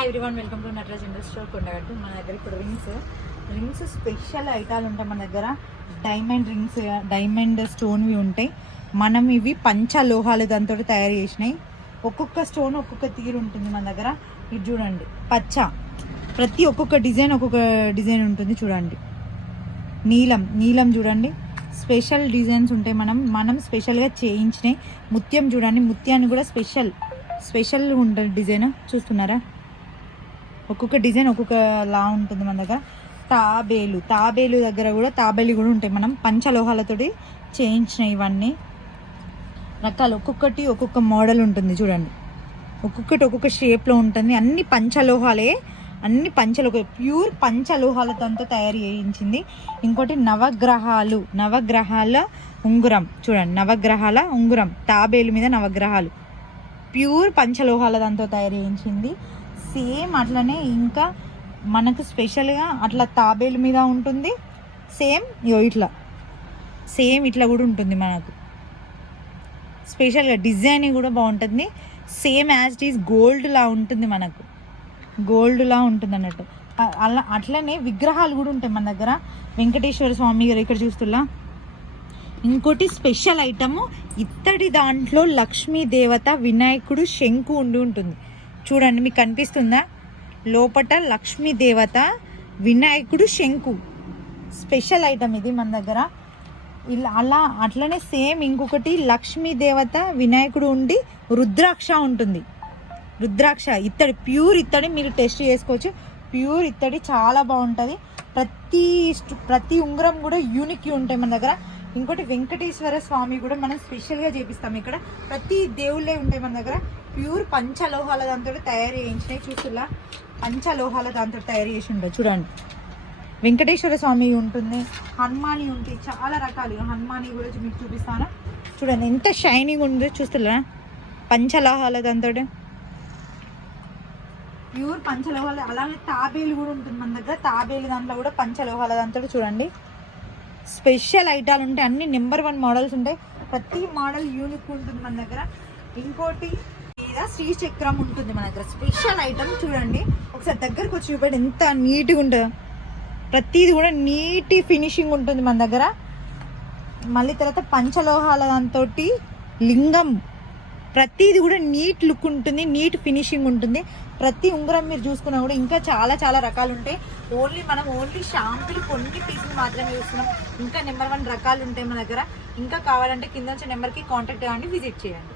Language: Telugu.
Hi everyone, welcome to Nataraj industrial Kondagattu. మన దగ్గర ఇప్పుడు రింగ్స్ స్పెషల్ ఐటాలు ఉంటాయి. మన దగ్గర డైమండ్ రింగ్స్, డైమండ్ స్టోన్వి ఉంటాయి. మనం ఇవి పంచలోహాలు దాంతో తయారు చేసినాయి. ఒక్కొక్క స్టోన్ ఒక్కొక్క తీరు ఉంటుంది మన దగ్గర. ఇది చూడండి, పచ్చ, ప్రతి ఒక్కొక్క డిజైన్ ఉంటుంది. చూడండి, నీలం చూడండి, స్పెషల్ డిజైన్స్ ఉంటాయి. మనం స్పెషల్గా చేయించినాయి. ముత్యం చూడండి, ముత్యాన్ని కూడా స్పెషల్ ఉంటుంది డిజైన్. చూస్తున్నారా, ఒక్కొక్క డిజైన్ ఒక్కొక్క లా ఉంటుంది మన దగ్గర. తాబేలు దగ్గర కూడా తాబేలు కూడా ఉంటాయి. మనం పంచలోహాలతోటి చేయించినాయి. ఇవన్నీ రకాలు, ఒక్కొక్కటి ఒక్కొక్క మోడల్ ఉంటుంది. చూడండి, ఒక్కొక్కటి ఒక్కొక్క షేప్లో ఉంటుంది. అన్ని పంచలోహాలే, ప్యూర్ పంచలోహాలతో తయారు చేయించింది. ఇంకోటి నవగ్రహాల ఉంగరం చూడండి, నవగ్రహాల ఉంగరం, తాబేలు మీద నవగ్రహాలు, ప్యూర్ పంచలోహాల దాంతో తయారు చేయించింది. సేమ్ అట్లనే ఇంకా మనకు స్పెషల్గా అట్లా తాబేలు మీద ఉంటుంది. సేమ్ ఇట్లా కూడా ఉంటుంది. మనకు స్పెషల్గా డిజైన్ కూడా బాగుంటుంది. సేమ్ యాజ్ ఇట్ ఈస్ గోల్డ్లా ఉంటుంది. మనకు గోల్డ్లా ఉంటుంది అన్నట్టు. అట్లనే విగ్రహాలు కూడా ఉంటాయి మన దగ్గర. వెంకటేశ్వర స్వామి గారు ఇక్కడ చూస్తున్నా. ఇంకోటి స్పెషల్ ఐటము, ఇత్తడి దాంట్లో లక్ష్మీ దేవత, వినాయకుడు, శంకు ఉంటుంది. చూడండి, మీకు కనిపిస్తుందా? లోపట లక్ష్మీ దేవత, వినాయకుడు, శంకు స్పెషల్ ఐటమ్ ఇది మన దగ్గర. అట్లనే సేమ్ ఇంకొకటి లక్ష్మీ దేవత, వినాయకుడు ఉండి రుద్రాక్ష ఉంటుంది. రుద్రాక్ష ఇత్తడి, ప్యూర్ ఇత్తడి, మీరు టెస్ట్ చేసుకోవచ్చు. ప్యూర్ ఇత్తడి చాలా బాగుంటుంది. ప్రతి ఉంగరం కూడా యూనిక్ ఉంటాయి మన దగ్గర. ఇంకోటి వెంకటేశ్వర స్వామి కూడా మనం స్పెషల్గా చేపిస్తాం. ఇక్కడ ప్రతి దేవుళ్ళే ఉంటాయి మన దగ్గర. ప్యూర్ పంచలోహాల దాంతో తయారు చేయించినాయి. చూస్తున్నా, పంచలోహాల దాంతో తయారు చేసి ఉంటుంది. చూడండి, వెంకటేశ్వర స్వామి ఉంటుంది, హనుమాని ఉంటాయి, చాలా రకాలుగా హనుమాని కూడా మీకు చూపిస్తాను. చూడండి ఎంత షైనింగ్ ఉందో. చూస్తున్నా, పంచలోహాల దాంతో ప్యూర్ పంచలోహాలు. అలాగే తాబేలు కూడా ఉంటుంది మన దగ్గర. తాబేలు దాంట్లో కూడా పంచలోహాల దాంతో చూడండి స్పెషల్ ఐటాలు ఉంటాయి. అన్ని నెంబర్ 1 మోడల్స్ ఉంటాయి. ప్రతి మోడల్ యూనిక్ ఉంటుంది మన దగ్గర. ఇంకోటి శ్రీచక్రం ఉంటుంది మన దగ్గర. స్పెషల్ ఐటమ్ చూడండి, ఒకసారి దగ్గరకు వచ్చి చూపండి ఎంత నీట్గా ఉంటుందో. ప్రతిది కూడా నీట్ ఫినిషింగ్ ఉంటుంది మన దగ్గర. మళ్ళీ తర్వాత పంచలోహాల దాంతో లింగం, ప్రతిది కూడా నీట్ లుక్ ఉంటుంది, నీట్ ఫినిషింగ్ ఉంటుంది. ప్రతి ఉంగరం మీరు చూసుకున్నా కూడా ఇంకా చాలా రకాలు ఉంటాయి. మనం ఓన్లీ షాంపులు కొన్ని పీసులు మాత్రమే చూస్తున్నాం. ఇంకా నెంబర్ 1 రకాలు ఉంటాయి మన దగ్గర. ఇంకా కావాలంటే కింద వచ్చే నెంబర్కి కాంటాక్ట్ అవ్వండి, విజిట్ చేయండి.